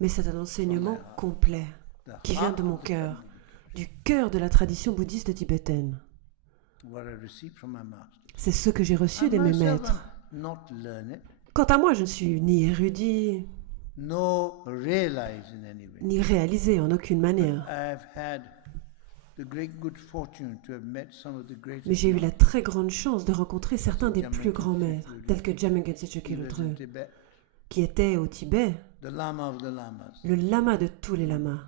Mais c'est un enseignement complet qui vient de mon cœur, du cœur de la tradition bouddhiste tibétaine. C'est ce que j'ai reçu de mes maîtres. Quant à moi, je ne suis ni érudit, ni réalisé en aucune manière. Mais j'ai eu la très grande chance de rencontrer certains des plus grands maîtres, tels que Jamyen Khyentse Chökyi Lodrö, qui était au Tibet, le lama de tous les lamas.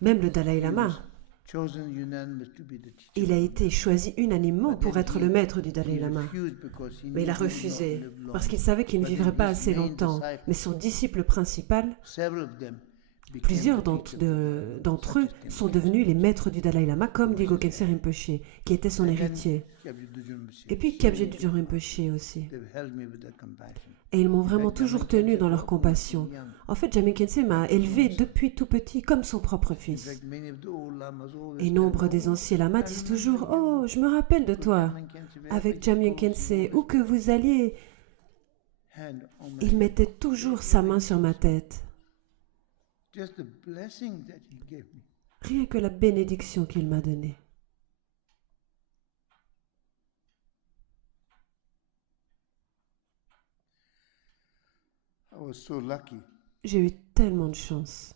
Même le Dalai Lama, il a été choisi unanimement pour être le maître du Dalai Lama. Mais il a refusé, parce qu'il savait qu'il ne vivrait pas assez longtemps. Mais son disciple principal, plusieurs d'entre eux sont devenus les maîtres du Dalai Lama, comme Dilgo Khyentse Rinpoche, qui était son héritier. Et puis Kyabje Düdjön Rinpoche aussi. Et ils m'ont vraiment toujours tenu dans leur compassion. En fait, Jamyen Khyentse m'a élevé depuis tout petit, comme son propre fils. Et nombre des anciens lamas disent toujours « Oh, je me rappelle de toi, avec Jamyen Khyentse, où que vous alliez. » Il mettait toujours sa main sur ma tête. Rien que la bénédiction qu'il m'a donnée. J'ai eu tellement de chance.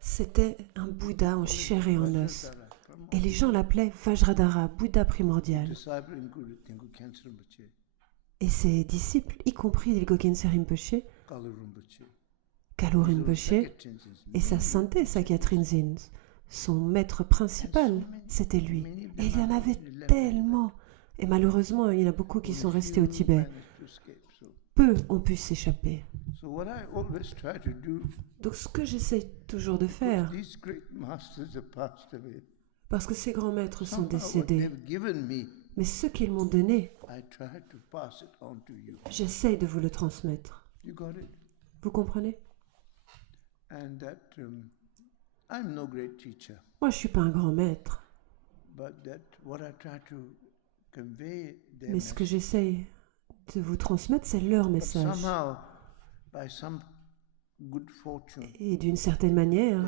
C'était un Bouddha en chair et en os. Et les gens l'appelaient Vajradhara, Bouddha primordial. Et ses disciples, y compris Dilgo Khyentse Rinpoche, Kalu Rinpoche et sa sainteté Sakya Trinzin, son maître principal, c'était lui. Et il y en avait tellement. Et malheureusement, il y en a beaucoup qui sont restés au Tibet. Peu ont pu s'échapper. Donc ce que j'essaie toujours de faire, parce que ces grands maîtres sont décédés, mais ce qu'ils m'ont donné, j'essaie de vous le transmettre. Vous comprenez? Moi, je ne suis pas un grand maître. Mais ce que j'essaie de vous transmettre, c'est leur message. Et d'une certaine manière,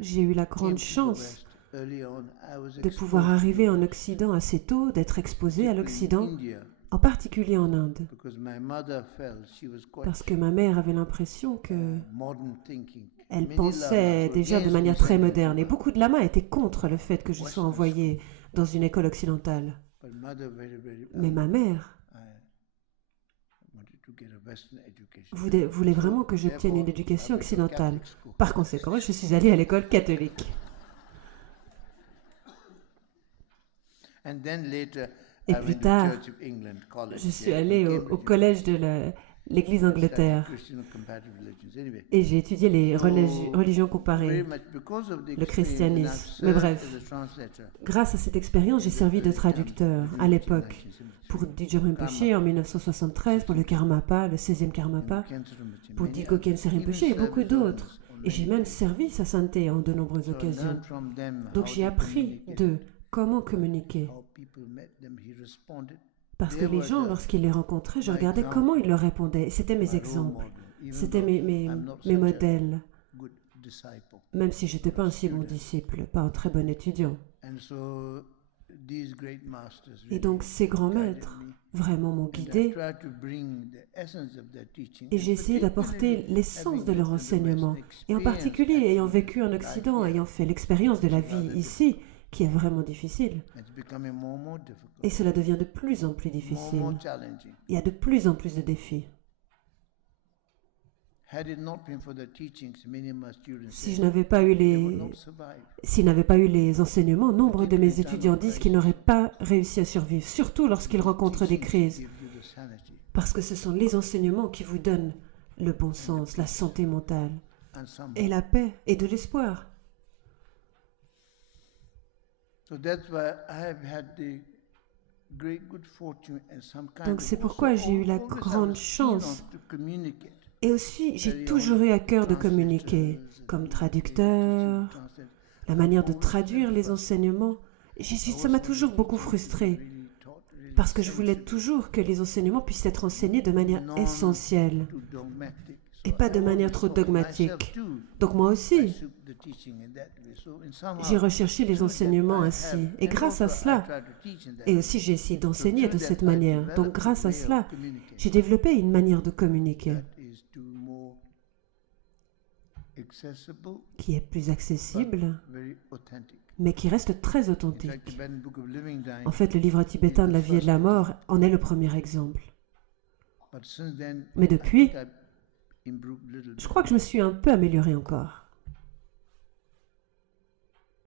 j'ai eu la grande chance de pouvoir arriver en Occident assez tôt, d'être exposé à l'Occident, en particulier en Inde. Parce que ma mère avait l'impression qu'elle pensait déjà de manière très moderne. Et beaucoup de lamas étaient contre le fait que je sois envoyée dans une école occidentale. Mais ma mère voulait vraiment que j'obtienne une éducation occidentale. Par conséquent, je suis allée à l'école catholique. Et plus tard, je suis allée au collège de l'Église Angleterre et j'ai étudié les religions comparées, le christianisme. Mais bref, grâce à cette expérience, j'ai servi de traducteur à l'époque pour Düdjön Rinpoche en 1973, pour le Karmapa, le 16e Karmapa, pour Dilgo Khyentse Rinpoche et beaucoup d'autres. Et j'ai même servi sa sainteté en de nombreuses occasions. Donc j'ai appris d'eux comment communiquer. Parce que les gens, lorsqu'ils les rencontraient, je regardais comment ils leur répondaient. Et c'était mes exemples, c'était mes modèles. Même si je n'étais pas un si bon disciple, pas un très bon étudiant. Et donc ces grands maîtres vraiment m'ont guidé. Et j'ai essayé d'apporter l'essence de leur enseignement. Et en particulier, ayant vécu en Occident, ayant fait l'expérience de la vie ici, qui est vraiment difficile. Et cela devient de plus en plus difficile. Il y a de plus en plus de défis. S'ils n'avaient pas eu les enseignements, nombre de mes étudiants disent qu'ils n'auraient pas réussi à survivre, surtout lorsqu'ils rencontrent des crises. Parce que ce sont les enseignements qui vous donnent le bon sens, la santé mentale, et la paix, et de l'espoir. Donc c'est pourquoi j'ai eu la grande chance. Et aussi, j'ai toujours eu à cœur de communiquer, comme traducteur, la manière de traduire les enseignements. Ça m'a toujours beaucoup frustrée, parce que je voulais toujours que les enseignements puissent être enseignés de manière essentielle et pas de manière trop dogmatique. Donc moi aussi, j'ai recherché les enseignements ainsi. Et grâce à cela, et aussi j'ai essayé d'enseigner de cette manière. Donc grâce à cela, j'ai développé une manière de communiquer qui est plus accessible, mais qui reste très authentique. En fait, le livre tibétain de la vie et de la mort en est le premier exemple. Mais depuis, je crois que je me suis un peu améliorée encore.